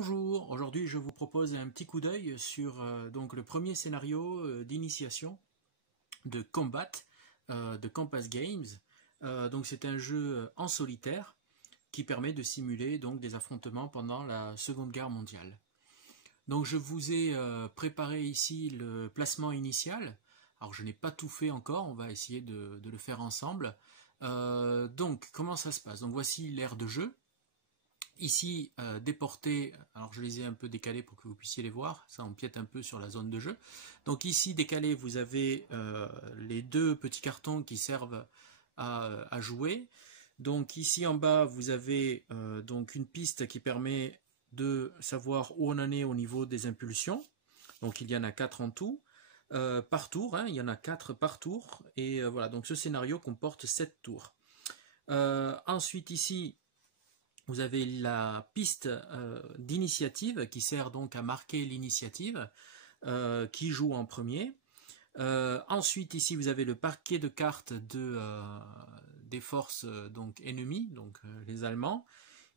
Bonjour, aujourd'hui je vous propose un petit coup d'œil sur donc le premier scénario d'initiation de Combat de Compass Games. Donc c'est un jeu en solitaire qui permet de simuler donc des affrontements pendant la Seconde Guerre mondiale. Donc je vous ai préparé ici le placement initial. Alors je n'ai pas tout fait encore, on va essayer de le faire ensemble. Donc comment ça se passe? Donc voici l'aire de jeu. Ici, déporté, alors je les ai un peu décalés pour que vous puissiez les voir, ça empiète un peu sur la zone de jeu. Donc ici, décalé, vous avez les deux petits cartons qui servent à jouer. Donc ici en bas, vous avez donc une piste qui permet de savoir où on en est au niveau des impulsions. Donc il y en a 4 en tout, par tour, hein, il y en a 4 par tour. Et voilà, donc ce scénario comporte 7 tours. Ensuite ici, vous avez la piste d'initiative qui sert donc à marquer l'initiative, qui joue en premier. Ensuite, ici, vous avez le paquet de cartes des forces donc ennemies, donc les Allemands.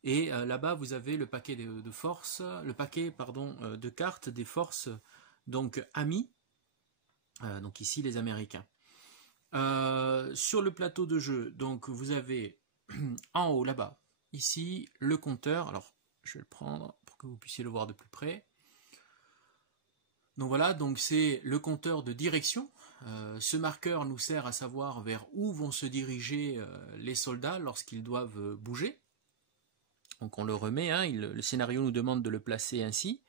Et là-bas, vous avez le paquet de cartes des forces donc amies. Donc ici, les Américains. Sur le plateau de jeu, donc vous avez en haut là-bas. Ici, le compteur, alors je vais le prendre pour que vous puissiez le voir de plus près. Donc voilà, donc c'est le compteur de direction. Ce marqueur nous sert à savoir vers où vont se diriger les soldats lorsqu'ils doivent bouger. Donc on le remet, hein, le scénario nous demande de le placer ainsi.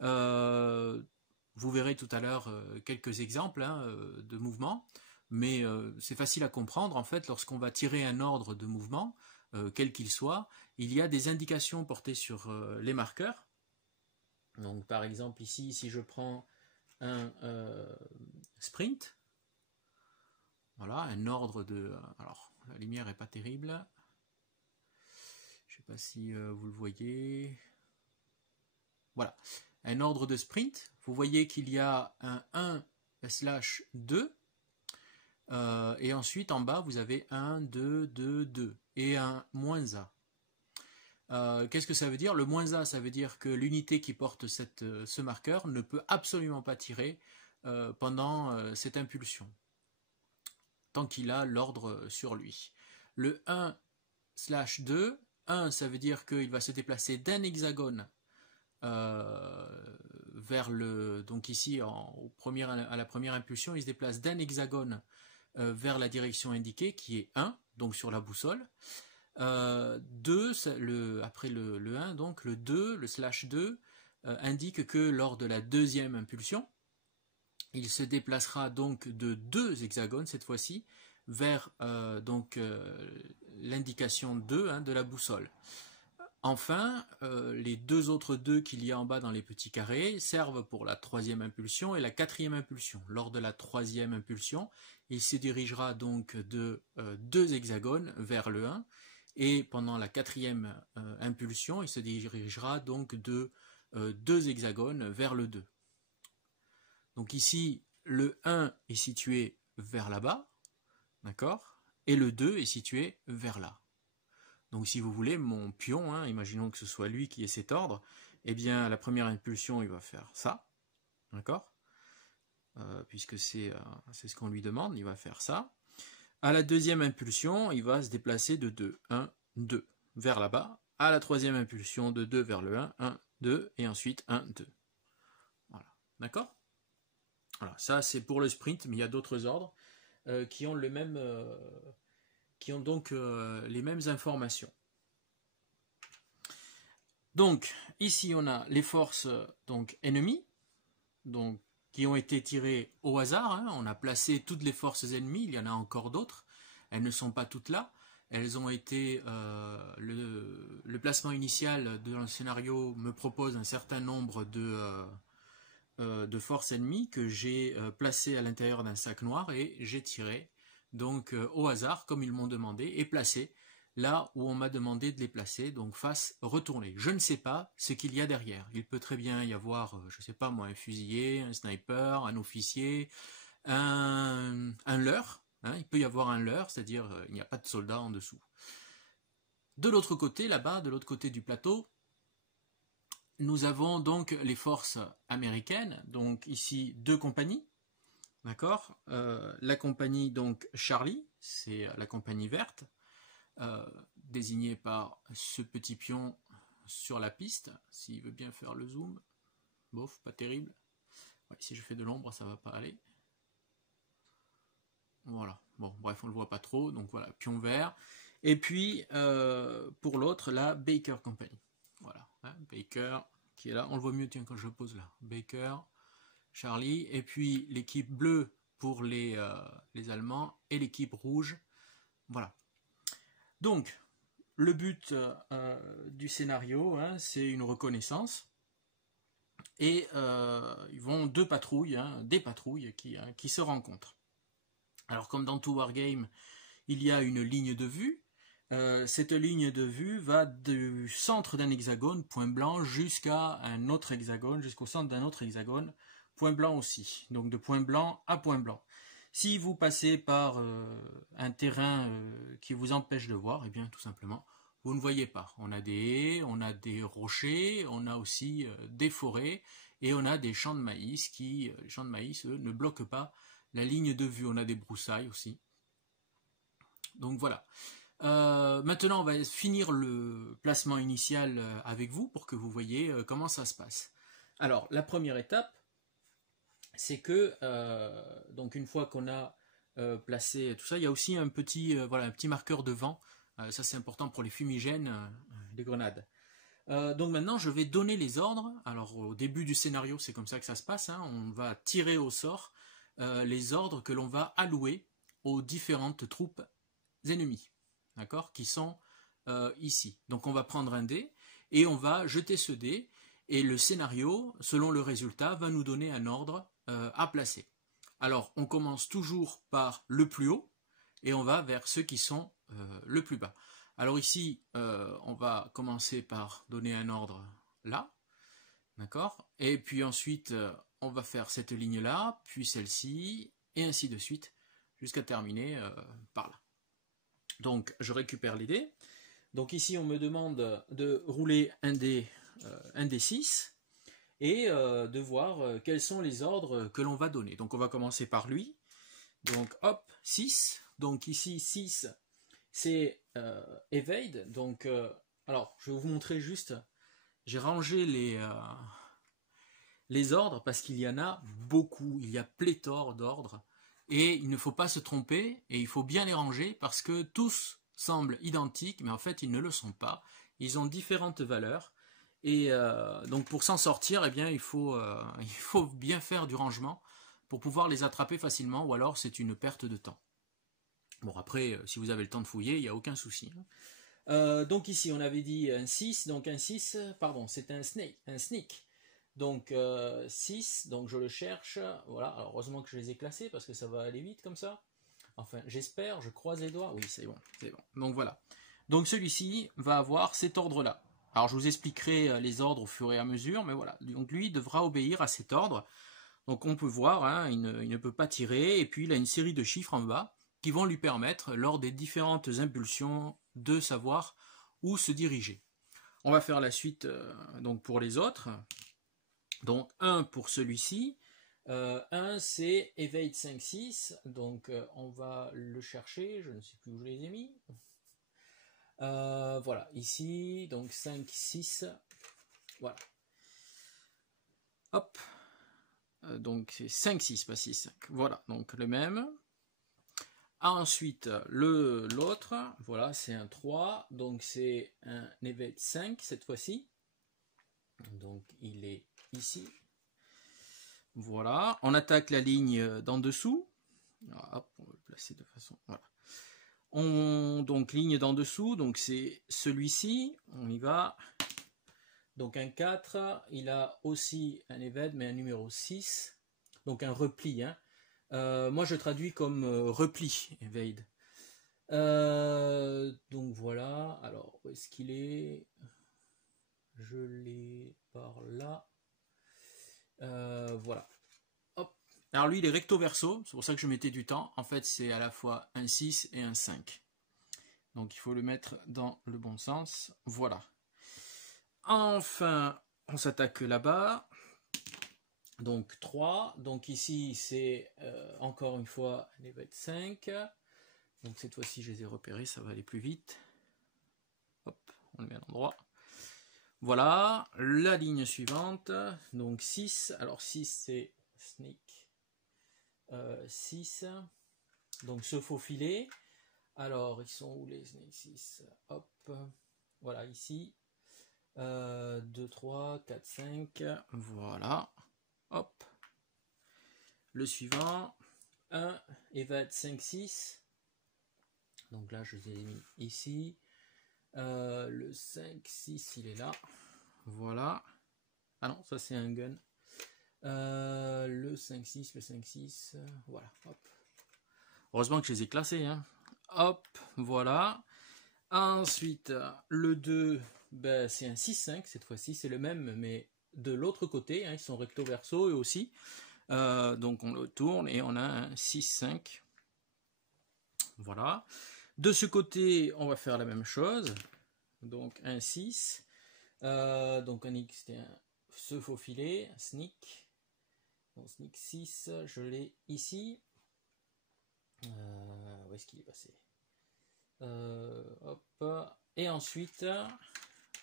Vous verrez tout à l'heure quelques exemples de mouvements, mais c'est facile à comprendre en fait lorsqu'on va tirer un ordre de mouvement. Quel qu'il soit, il y a des indications portées sur les marqueurs. Donc par exemple ici, si je prends un sprint, voilà, un ordre de... alors la lumière n'est pas terrible, je ne sais pas si vous le voyez, voilà, un ordre de sprint, vous voyez qu'il y a un 1/2, et ensuite en bas vous avez 1, 2, 2, 2 et un -A. Qu'est-ce que ça veut dire? Le -A, ça veut dire que l'unité qui porte ce marqueur ne peut absolument pas tirer pendant cette impulsion, tant qu'il a l'ordre sur lui. Le 1/2, 1, ça veut dire qu'il va se déplacer d'un hexagone vers le... Donc ici, à la première impulsion, il se déplace d'un hexagone vers la direction indiquée, qui est 1, donc sur la boussole. 2, après le 1, donc le 2, le /2, indique que lors de la deuxième impulsion, il se déplacera donc de 2 hexagones cette fois-ci vers l'indication 2 de la boussole. Enfin, les deux autres 2 qu'il y a en bas dans les petits carrés servent pour la troisième impulsion et la quatrième impulsion. Lors de la troisième impulsion, il se dirigera donc de 2 hexagones vers le 1, et pendant la quatrième impulsion, il se dirigera donc de 2 hexagones vers le 2. Donc ici, le 1 est situé vers là-bas, d'accord, et le 2 est situé vers là. Donc si vous voulez, mon pion, hein, imaginons que ce soit lui qui ait cet ordre, eh bien à la première impulsion, il va faire ça, d'accord, puisque c'est ce qu'on lui demande, il va faire ça. À la deuxième impulsion, il va se déplacer de 2, 1, 2, vers là-bas. À la troisième impulsion, de 2 vers le 1, 1, 2, et ensuite 1, 2. Voilà, d'accord? Voilà, ça c'est pour le sprint, mais il y a d'autres ordres qui ont donc les mêmes informations. Donc, ici on a les forces donc ennemies, donc qui ont été tirées au hasard, hein. On a placé toutes les forces ennemies, il y en a encore d'autres, elles ne sont pas toutes là, elles ont été, le placement initial de un scénario me propose un certain nombre de forces ennemies que j'ai placées à l'intérieur d'un sac noir et j'ai tiré donc au hasard comme ils m'ont demandé et placé là où on m'a demandé de les placer, donc face retournée. Je ne sais pas ce qu'il y a derrière. Il peut très bien y avoir, je ne sais pas moi, un fusilier, un sniper, un officier, un leurre. Hein, il peut y avoir un leurre, c'est-à-dire il n'y a pas de soldats en dessous. De l'autre côté, là-bas, de l'autre côté du plateau, nous avons donc les forces américaines, donc ici 2 compagnies, d'accord, la compagnie donc Charlie, c'est la compagnie verte, désignée par ce petit pion sur la piste, s'il veut bien faire le zoom, bof, pas terrible, ouais, si je fais de l'ombre ça va pas aller, voilà, bon bref on le voit pas trop, donc voilà, pion vert, et puis pour l'autre la Baker Company, voilà, hein, Baker qui est là, on le voit mieux tiens quand je le pose là, Baker, Charlie, et puis l'équipe bleue pour les Allemands, et l'équipe rouge, voilà. Donc, le but du scénario, hein, c'est une reconnaissance, et ils vont 2 patrouilles, hein, des patrouilles qui se rencontrent. Alors comme dans tout Wargame, il y a une ligne de vue, cette ligne de vue va du centre d'un hexagone, point blanc, jusqu'à un autre hexagone, jusqu'au centre d'un autre hexagone, point blanc aussi, donc de point blanc à point blanc. Si vous passez par un terrain qui vous empêche de voir, eh bien tout simplement, vous ne voyez pas. On a des haies, on a des rochers, on a aussi des forêts, et on a des champs de maïs qui, les champs de maïs, eux, ne bloquent pas la ligne de vue. On a des broussailles aussi. Donc voilà. Maintenant, on va finir le placement initial avec vous pour que vous voyez comment ça se passe. Alors, la première étape, c'est que, donc une fois qu'on a placé tout ça, il y a aussi un petit, voilà, un petit marqueur de vent. Ça, c'est important pour les fumigènes des grenades. Donc maintenant, je vais donner les ordres. Alors, au début du scénario, c'est comme ça que ça se passe, hein. On va tirer au sort les ordres que l'on va allouer aux différentes troupes ennemies, d'accord, qui sont ici. Donc on va prendre un dé et on va jeter ce dé, et le scénario, selon le résultat, va nous donner un ordre à placer. Alors on commence toujours par le plus haut et on va vers ceux qui sont le plus bas. Alors ici, on va commencer par donner un ordre là, d'accord, et puis ensuite on va faire cette ligne là, puis celle-ci, et ainsi de suite, jusqu'à terminer par là. Donc je récupère les dés. Donc ici on me demande de rouler un dé 6 et de voir quels sont les ordres que l'on va donner. Donc on va commencer par lui. Donc hop, 6. Donc ici 6 c'est evade. Donc alors je vais vous montrer juste, j'ai rangé les ordres parce qu'il y en a beaucoup, il y a pléthore d'ordres. Et il ne faut pas se tromper, et il faut bien les ranger, parce que tous semblent identiques, mais en fait ils ne le sont pas. Ils ont différentes valeurs, et donc pour s'en sortir, eh bien, il faut bien faire du rangement pour pouvoir les attraper facilement, ou alors c'est une perte de temps. Bon après, si vous avez le temps de fouiller, il n'y a aucun souci. Donc ici on avait dit un 6, donc un 6, pardon, c'est un sneak. Donc 6, donc je le cherche, voilà, alors heureusement que je les ai classés parce que ça va aller vite comme ça. Enfin, j'espère, je croise les doigts, oui c'est bon, c'est bon. Donc voilà. Donc celui-ci va avoir cet ordre-là. Alors je vous expliquerai les ordres au fur et à mesure, mais voilà. Donc lui devra obéir à cet ordre. Donc on peut voir, hein, il ne peut pas tirer, et puis il a une série de chiffres en bas qui vont lui permettre, lors des différentes impulsions, de savoir où se diriger. On va faire la suite donc pour les autres. Donc 1 pour celui-ci, 1 c'est Evade 5-6, donc on va le chercher, je ne sais plus où je les ai mis. Voilà, ici, donc 5-6, voilà. Hop, donc c'est 5-6, pas 6-5, voilà, donc le même. Ensuite, l'autre, voilà, c'est un 3, donc c'est un Evade 5 cette fois-ci. Donc il est ici. Voilà, on attaque la ligne d'en dessous. Alors, hop, on va le placer de façon. Voilà. Donc ligne d'en dessous, donc c'est celui-ci. On y va. Donc un 4, il a aussi un evade, mais un numéro 6. Donc un repli. Hein. Moi je traduis comme repli, evade. Donc voilà. Alors où est-ce qu'il est? Je l'ai par là. Voilà. Hop. Alors lui il est recto verso, c'est pour ça que je mettais du temps. En fait c'est à la fois un 6 et un 5. Donc il faut le mettre dans le bon sens. Voilà. Enfin, on s'attaque là-bas. Donc 3. Donc ici, c'est encore une fois les bêtes 5. Donc cette fois-ci, je les ai repérés, ça va aller plus vite. Hop, on le met à l'endroit. Voilà, la ligne suivante. Donc 6. Alors 6, c'est sneak. 6. Donc se faufiler. Alors, ils sont où les sneak 6? Hop, voilà, ici. 2, 3, 4, 5. Voilà. Hop. Le suivant. 1, évade 5, 6. Donc là, je les ai mis ici. Le 5, 6, il est là. Voilà. Ah non, ça c'est un gun. Le 5, 6, le 5, 6. Voilà. Hop. Heureusement que je les ai classés. Hein. Hop. Voilà. Ensuite, le 2, ben, c'est un 6, 5. Cette fois-ci, c'est le même, mais de l'autre côté. Hein, ils sont recto verso eux aussi. Donc on le tourne et on a un 6, 5. Voilà. De ce côté, on va faire la même chose. Donc un 6. Donc un X, c'était un se faufiler, un sneak. Donc sneak 6, je l'ai ici. Où est-ce qu'il est passé? Hop. Et ensuite,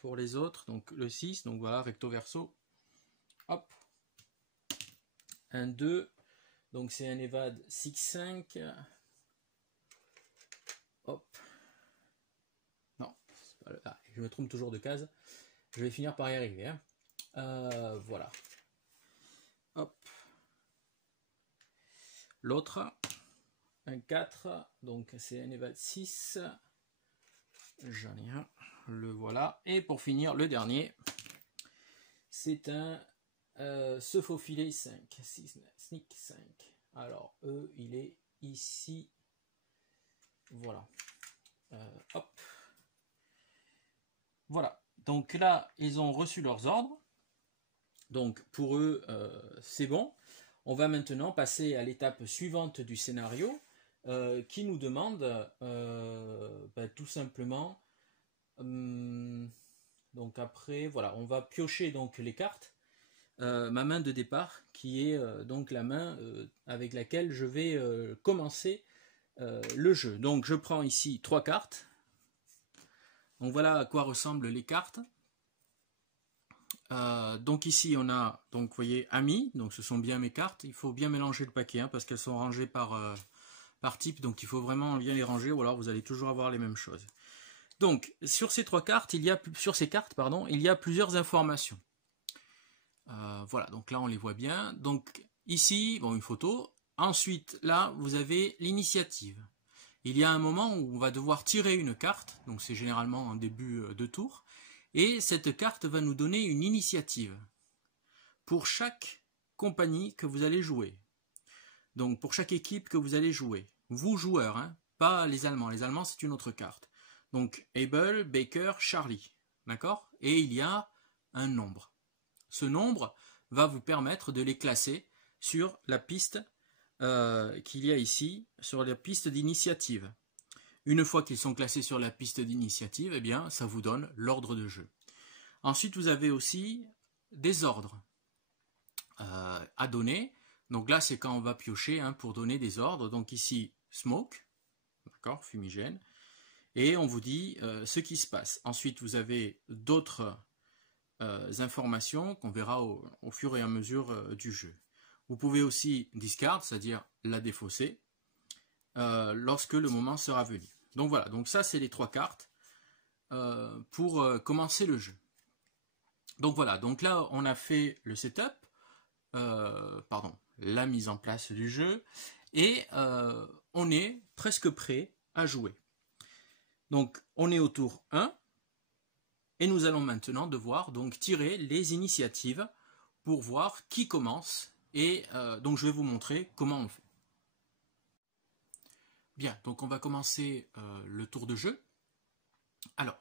pour les autres, donc le 6, donc voilà, recto verso. Hop. Un 2. Donc c'est un évade 6, 5. Hop. Non, je me trompe toujours de case. Je vais finir par y arriver. Hein. Voilà. Hop. L'autre, un 4. Donc c'est un évade 6. J'en ai un. Le voilà. Et pour finir, le dernier, c'est un se faufiler 5. Sneak 5. Alors, il est ici. Voilà. Hop. Voilà. Donc là, ils ont reçu leurs ordres. Donc pour eux, c'est bon. On va maintenant passer à l'étape suivante du scénario qui nous demande tout simplement. Donc après, voilà, on va piocher donc les cartes. Ma main de départ qui est donc la main avec laquelle je vais commencer le jeu. Donc je prends ici 3 cartes. Donc voilà à quoi ressemblent les cartes. Donc ici on a, donc vous voyez, amis, donc ce sont bien mes cartes. Il faut bien mélanger le paquet parce qu'elles sont rangées par type, donc il faut vraiment bien les ranger ou alors vous allez toujours avoir les mêmes choses. Donc sur ces 3 cartes, sur ces cartes, pardon, il y a plusieurs informations. Voilà, donc là on les voit bien. Donc ici, bon, une photo. Ensuite, là, vous avez l'initiative. Il y a un moment où on va devoir tirer une carte, donc c'est généralement en début de tour, et cette carte va nous donner une initiative pour chaque compagnie que vous allez jouer. Donc pour chaque équipe que vous allez jouer. Vous joueurs, hein, pas les Allemands. Les Allemands, c'est une autre carte. Donc Abel, Baker, Charlie. D'accord? Et il y a un nombre. Ce nombre va vous permettre de les classer sur la piste qu'il y a ici, sur la piste d'initiative. Une fois qu'ils sont classés sur la piste d'initiative, eh bien, ça vous donne l'ordre de jeu. Ensuite, vous avez aussi des ordres à donner. Donc là, c'est quand on va piocher pour donner des ordres. Donc ici, smoke, d'accord, fumigène. Et on vous dit ce qui se passe. Ensuite, vous avez d'autres informations qu'on verra au fur et à mesure du jeu. Vous pouvez aussi discard, c'est-à-dire la défausser, lorsque le moment sera venu. Donc voilà, donc ça c'est les 3 cartes pour commencer le jeu. Donc voilà, donc là on a fait le setup, la mise en place du jeu, et on est presque prêt à jouer. Donc on est au tour 1, et nous allons maintenant devoir donc tirer les initiatives pour voir qui commence, et donc je vais vous montrer comment on fait. Bien, donc on va commencer le tour de jeu. Alors,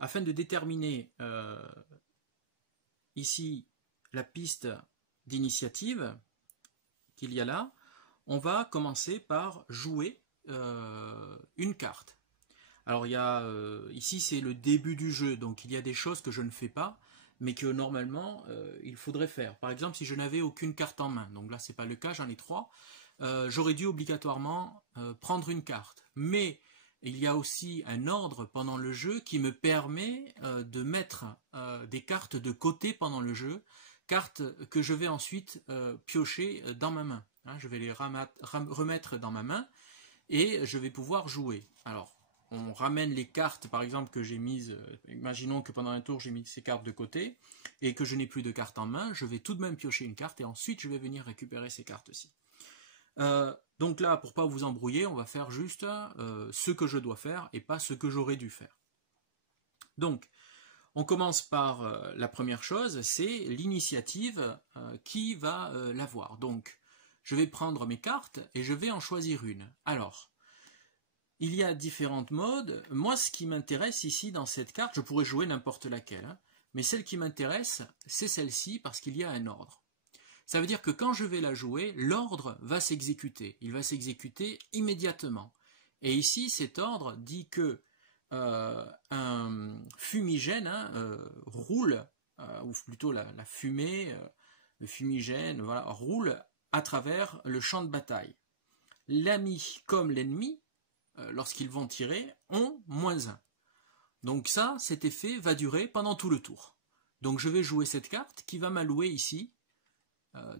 afin de déterminer ici la piste d'initiative qu'il y a là, on va commencer par jouer une carte. Alors il y a, ici c'est le début du jeu, donc il y a des choses que je ne fais pas, mais que normalement il faudrait faire. Par exemple, si je n'avais aucune carte en main, donc là c'est pas le cas, j'en ai 3, j'aurais dû obligatoirement prendre une carte. Mais il y a aussi un ordre pendant le jeu qui me permet de mettre des cartes de côté pendant le jeu, cartes que je vais ensuite piocher dans ma main. Hein, je vais les remettre dans ma main et je vais pouvoir jouer. Alors, on ramène les cartes, par exemple, que j'ai mises, imaginons que pendant un tour, j'ai mis ces cartes de côté, et que je n'ai plus de cartes en main, je vais tout de même piocher une carte, et ensuite je vais venir récupérer ces cartes-ci. Donc là, pour pas vous embrouiller, on va faire juste ce que je dois faire, et pas ce que j'aurais dû faire. Donc, on commence par la première chose, c'est l'initiative qui va l'avoir. Donc, je vais prendre mes cartes, et je vais en choisir une. Alors, il y a différents modes. Moi, ce qui m'intéresse ici dans cette carte, je pourrais jouer n'importe laquelle, hein, mais celle qui m'intéresse, c'est celle-ci parce qu'il y a un ordre. Ça veut dire que quand je vais la jouer, l'ordre va s'exécuter. Il va s'exécuter immédiatement. Et ici, cet ordre dit que un fumigène roule, ou plutôt la fumée, le fumigène, voilà, roule à travers le champ de bataille. L'ami comme l'ennemi, lorsqu'ils vont tirer, ont -1. Donc ça, cet effet va durer pendant tout le tour. Donc je vais jouer cette carte qui va m'allouer ici,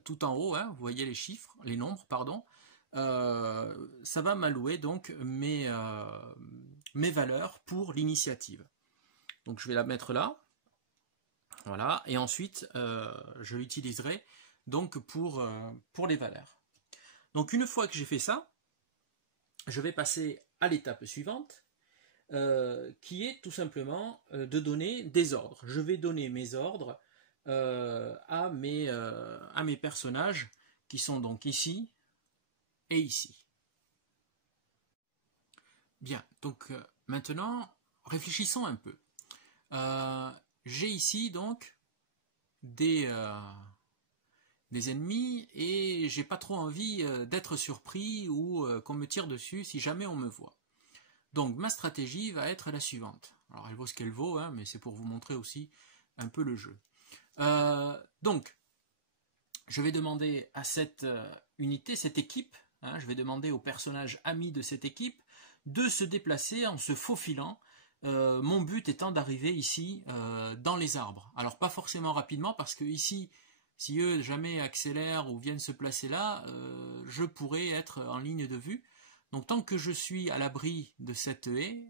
tout en haut, hein, vous voyez les chiffres, les nombres, pardon, ça va m'allouer donc mes valeurs pour l'initiative. Donc je vais la mettre là, voilà, et ensuite je l'utiliserai donc pour les valeurs. Donc une fois que j'ai fait ça, je vais passer à l'étape suivante, qui est tout simplement de donner des ordres. Je vais donner mes ordres à mes personnages, qui sont donc ici et ici. Bien, donc maintenant, réfléchissons un peu. J'ai ici donc des ennemis et j'ai pas trop envie d'être surpris ou qu'on me tire dessus si jamais on me voit. Donc ma stratégie va être la suivante. Alors elle vaut ce qu'elle vaut, hein, mais c'est pour vous montrer aussi un peu le jeu. Donc je vais demander à cette unité, cette équipe, hein, je vais demander aux personnages amis de cette équipe de se déplacer en se faufilant. Mon but étant d'arriver ici dans les arbres. Alors pas forcément rapidement parce que ici, si eux jamais accélèrent ou viennent se placer là, je pourrais être en ligne de vue. Donc tant que je suis à l'abri de cette haie,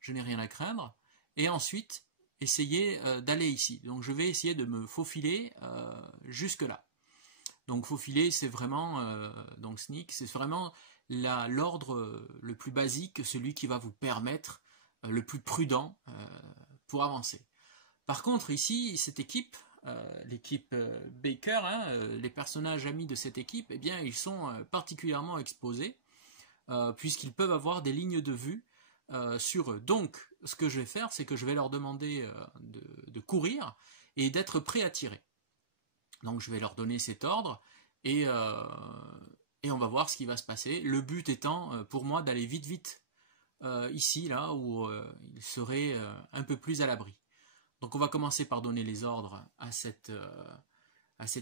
je n'ai rien à craindre. Et ensuite, essayer d'aller ici. Donc je vais essayer de me faufiler jusque là. Donc faufiler, c'est vraiment, donc sneak, c'est vraiment l'ordre le plus basique, celui qui va vous permettre le plus prudent pour avancer. Par contre ici, cette équipe, l'équipe Baker, hein, les personnages amis de cette équipe, eh bien ils sont particulièrement exposés puisqu'ils peuvent avoir des lignes de vue sur eux. Donc ce que je vais faire, c'est que je vais leur demander de courir et d'être prêts à tirer. Donc je vais leur donner cet ordre et on va voir ce qui va se passer. Le but étant pour moi d'aller vite ici, là où il serait un peu plus à l'abri. Donc on va commencer par donner les ordres à cette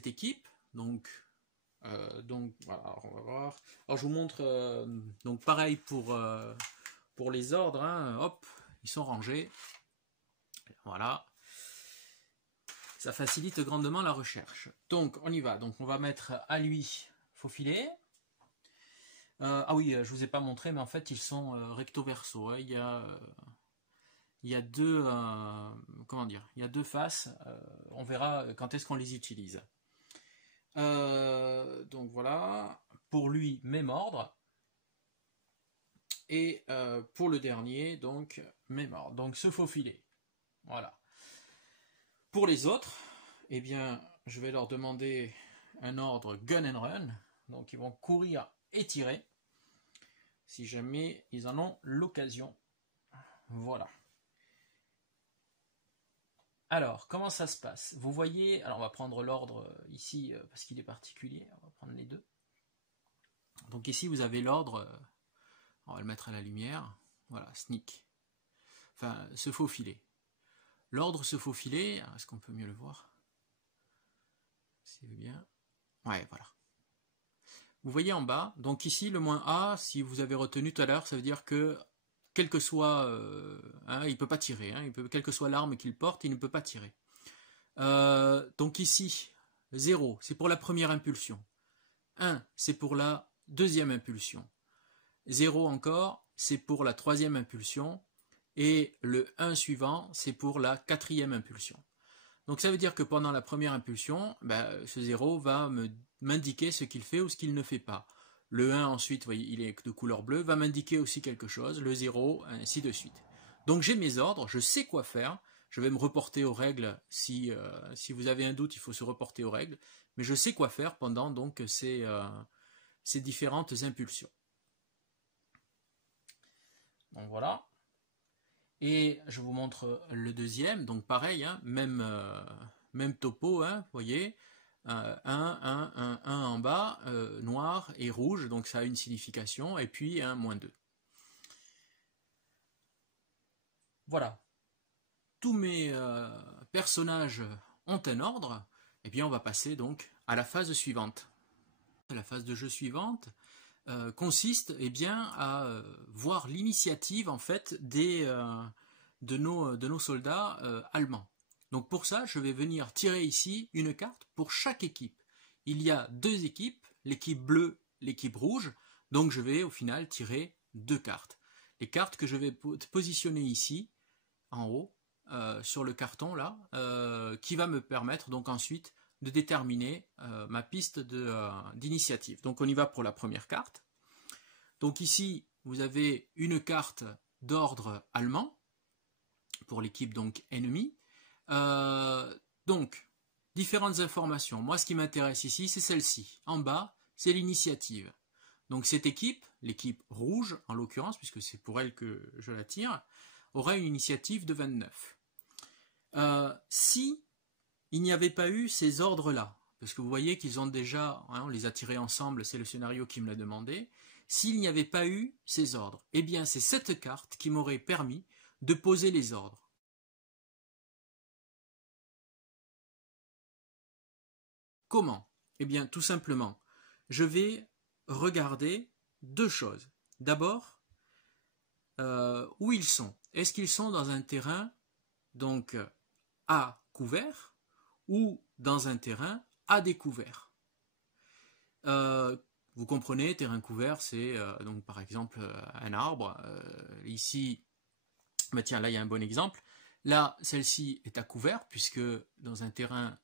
équipe. Donc voilà, on va voir. Alors je vous montre, donc pareil pour les ordres, hein, hop, ils sont rangés. Voilà. Ça facilite grandement la recherche. Donc on y va. Donc on va mettre à lui faufiler. Ah oui, je vous ai pas montré, mais en fait ils sont recto verso. Hein. Il y a deux, comment dire, il y a deux faces. On verra quand est-ce qu'on les utilise. Donc voilà, pour lui même ordre. Et pour le dernier, donc même ordre. Donc se faufiler. Voilà. Pour les autres, eh bien, je vais leur demander un ordre gun and run. Donc ils vont courir et tirer. Si jamais ils en ont l'occasion. Voilà. Alors, comment ça se passe? Vous voyez, alors on va prendre l'ordre ici parce qu'il est particulier. On va prendre les deux. Donc ici, vous avez l'ordre, on va le mettre à la lumière. Voilà, sneak. Enfin, se faufiler. l'ordre se faufiler. Est-ce qu'on peut mieux le voir? C'est bien. Ouais, voilà. Vous voyez en bas, donc ici le moins A, si vous avez retenu tout à l'heure, ça veut dire que quel que soit, il ne peut pas tirer, quelle que soit l'arme qu'il porte, il ne peut pas tirer. Donc ici, 0, c'est pour la première impulsion. 1, c'est pour la deuxième impulsion. 0 encore, c'est pour la troisième impulsion. Et le 1 suivant, c'est pour la quatrième impulsion. Donc ça veut dire que pendant la première impulsion, ce 0 va m'indiquer ce qu'il fait ou ce qu'il ne fait pas. Le 1 ensuite, vous voyez, il est de couleur bleue, va m'indiquer aussi quelque chose, le 0, ainsi de suite. Donc j'ai mes ordres, je sais quoi faire, je vais me reporter aux règles, si vous avez un doute, il faut se reporter aux règles, mais je sais quoi faire pendant donc ces différentes impulsions. Donc voilà. Et je vous montre le deuxième, donc pareil, même topo, vous voyez, 1 en bas, noir et rouge, donc ça a une signification, et puis un -2. Voilà. Tous mes personnages ont un ordre, et bien on va passer donc à la phase suivante. La phase de jeu suivante consiste à voir l'initiative en fait de nos soldats allemands. Donc pour ça, je vais venir tirer ici une carte pour chaque équipe. Il y a 2 équipes, l'équipe bleue, l'équipe rouge, donc je vais au final tirer 2 cartes. Les cartes que je vais positionner ici, en haut, sur le carton là, qui va me permettre donc ensuite de déterminer ma piste d'initiative. Donc on y va pour la première carte. Donc ici, vous avez une carte d'ordre allemand, pour l'équipe donc ennemie. Donc, différentes informations. Moi, ce qui m'intéresse ici, c'est celle-ci. En bas, c'est l'initiative. Donc cette équipe, l'équipe rouge en l'occurrence, puisque c'est pour elle que je la tire, aura une initiative de 29. Si il n'y avait pas eu ces ordres-là, parce que vous voyez qu'ils ont déjà, on les a tirés ensemble, c'est le scénario qui me l'a demandé, s'il n'y avait pas eu ces ordres, eh bien c'est cette carte qui m'aurait permis de poser les ordres. Comment? Eh bien tout simplement, je vais regarder 2 choses. D'abord, où ils sont. Est-ce qu'ils sont dans un terrain donc à couvert ou dans un terrain à découvert? Vous comprenez, terrain couvert, c'est donc par exemple un arbre. Ici, tiens, là il y a un bon exemple. Là, celle-ci est à couvert, puisque dans un terrain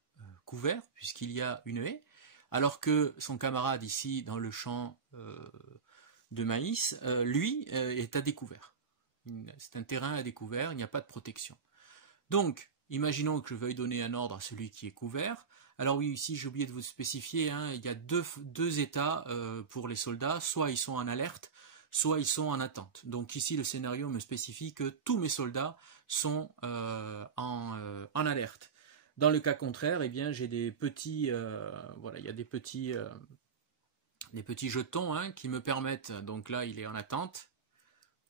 couvert, puisqu'il y a une haie, alors que son camarade ici, dans le champ de maïs, lui, est à découvert. C'est un terrain à découvert, il n'y a pas de protection. Donc, imaginons que je veuille donner un ordre à celui qui est couvert. Alors oui, ici j'ai oublié de vous spécifier, il y a deux états pour les soldats, soit ils sont en alerte, soit ils sont en attente. Donc ici le scénario me spécifie que tous mes soldats sont en alerte. Dans le cas contraire, eh bien j'ai des petits, voilà, il y a des petits jetons qui me permettent, donc là il est en attente,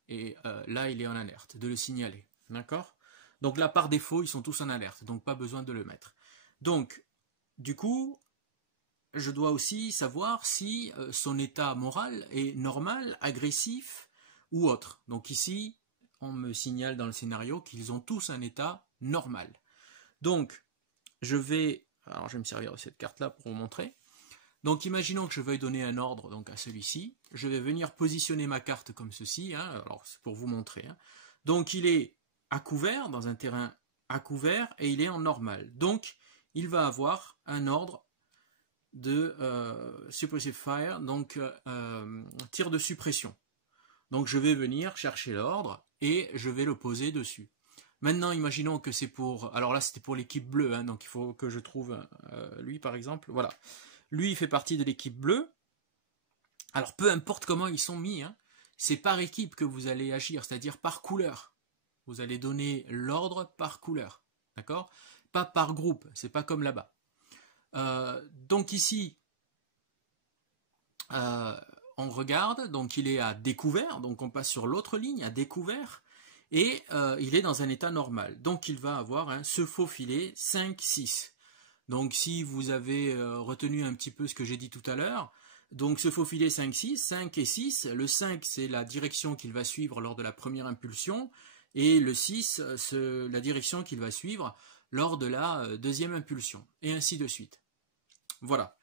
et là il est en alerte, de le signaler. D'accord ? Donc là par défaut ils sont tous en alerte, donc pas besoin de le mettre. Donc du coup, je dois aussi savoir si son état moral est normal, agressif ou autre. Donc ici, on me signale dans le scénario qu'ils ont tous un état normal. Donc, je vais me servir de cette carte-là pour vous montrer. Donc, imaginons que je veuille donner un ordre donc, à celui-ci. Je vais venir positionner ma carte comme ceci. Alors, c'est pour vous montrer. Donc, il est à couvert, dans un terrain à couvert, et il est en normal. Donc, il va avoir un ordre de suppressive fire, donc tir de suppression. Donc je vais venir chercher l'ordre et je vais le poser dessus. Maintenant, imaginons que c'est pour... Alors là, c'était pour l'équipe bleue, donc il faut que je trouve lui, par exemple. Voilà. Lui, il fait partie de l'équipe bleue. Alors, peu importe comment ils sont mis, c'est par équipe que vous allez agir, c'est-à-dire par couleur. Vous allez donner l'ordre par couleur. D'accord ? Pas par groupe, c'est pas comme là-bas. Donc ici, on regarde, donc il est à découvert, donc on passe sur l'autre ligne, à découvert, et il est dans un état normal. Donc il va avoir ce faufiler 5-6. Donc si vous avez retenu un petit peu ce que j'ai dit tout à l'heure, donc ce faufiler 5-6, 5 et 6, le 5 c'est la direction qu'il va suivre lors de la première impulsion, et le 6 c'est la direction qu'il va suivre lors de la deuxième impulsion, et ainsi de suite. Voilà.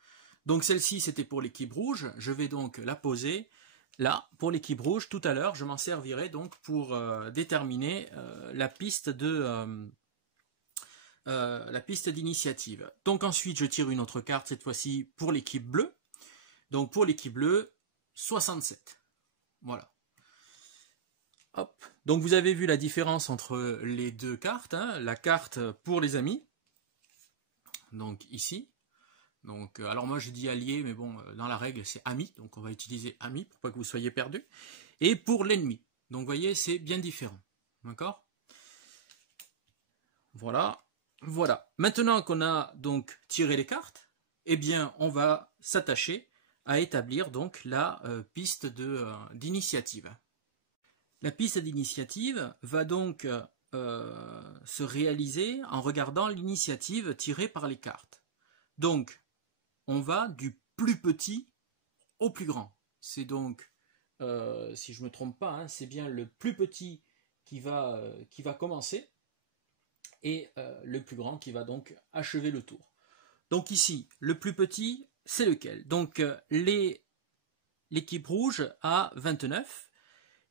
Donc celle-ci c'était pour l'équipe rouge, je vais donc la poser là pour l'équipe rouge. Tout à l'heure je m'en servirai donc pour déterminer la piste d'initiative. Donc ensuite je tire une autre carte, cette fois-ci pour l'équipe bleue. Donc pour l'équipe bleue, 67. Voilà. Hop. Donc vous avez vu la différence entre les deux cartes, hein. La carte pour les amis, donc ici. Donc, alors moi je dis allié, mais bon, dans la règle c'est ami, donc on va utiliser ami pour pas que vous soyez perdus. Et pour l'ennemi. Donc vous voyez, c'est bien différent. D'accord? Voilà. Voilà. Maintenant qu'on a donc tiré les cartes, eh bien on va s'attacher à établir donc la piste d'initiative. La piste d'initiative va donc se réaliser en regardant l'initiative tirée par les cartes. Donc, on va du plus petit au plus grand. C'est donc, si je ne me trompe pas, hein, c'est bien le plus petit qui va commencer et le plus grand qui va donc achever le tour. Donc ici, le plus petit, c'est lequel? Donc l'équipe rouge a 29,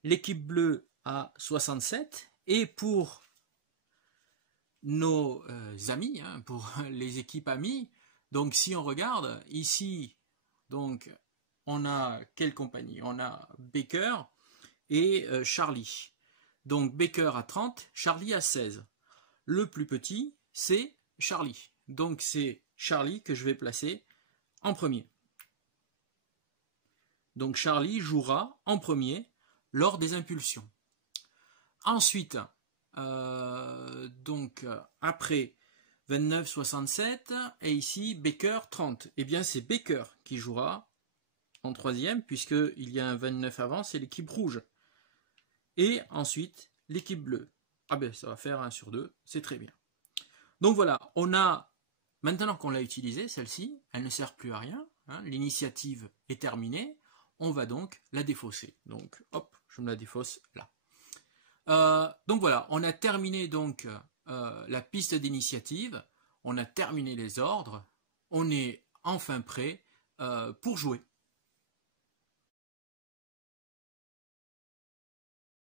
l'équipe bleue a 67, et pour nos amis, hein, pour les équipes amies, donc si on regarde ici, donc on a quelle compagnie? On a Baker et Charlie. Donc Baker a 30, Charlie a 16. Le plus petit, c'est Charlie. Donc c'est Charlie que je vais placer en premier. Donc Charlie jouera en premier lors des impulsions. Ensuite, après 29, 67, et ici Baker 30. Eh bien c'est Baker qui jouera en troisième, puisqu'il y a un 29 avant, c'est l'équipe rouge. Et ensuite l'équipe bleue. Ah ben ça va faire 1 sur 2, c'est très bien. Donc voilà, on a, maintenant qu'on l'a utilisée, celle-ci, elle ne sert plus à rien, hein, l'initiative est terminée, on va donc la défausser. Donc hop, je me la défausse là. Donc voilà, on a terminé donc la piste d'initiative, on a terminé les ordres, on est enfin prêt pour jouer.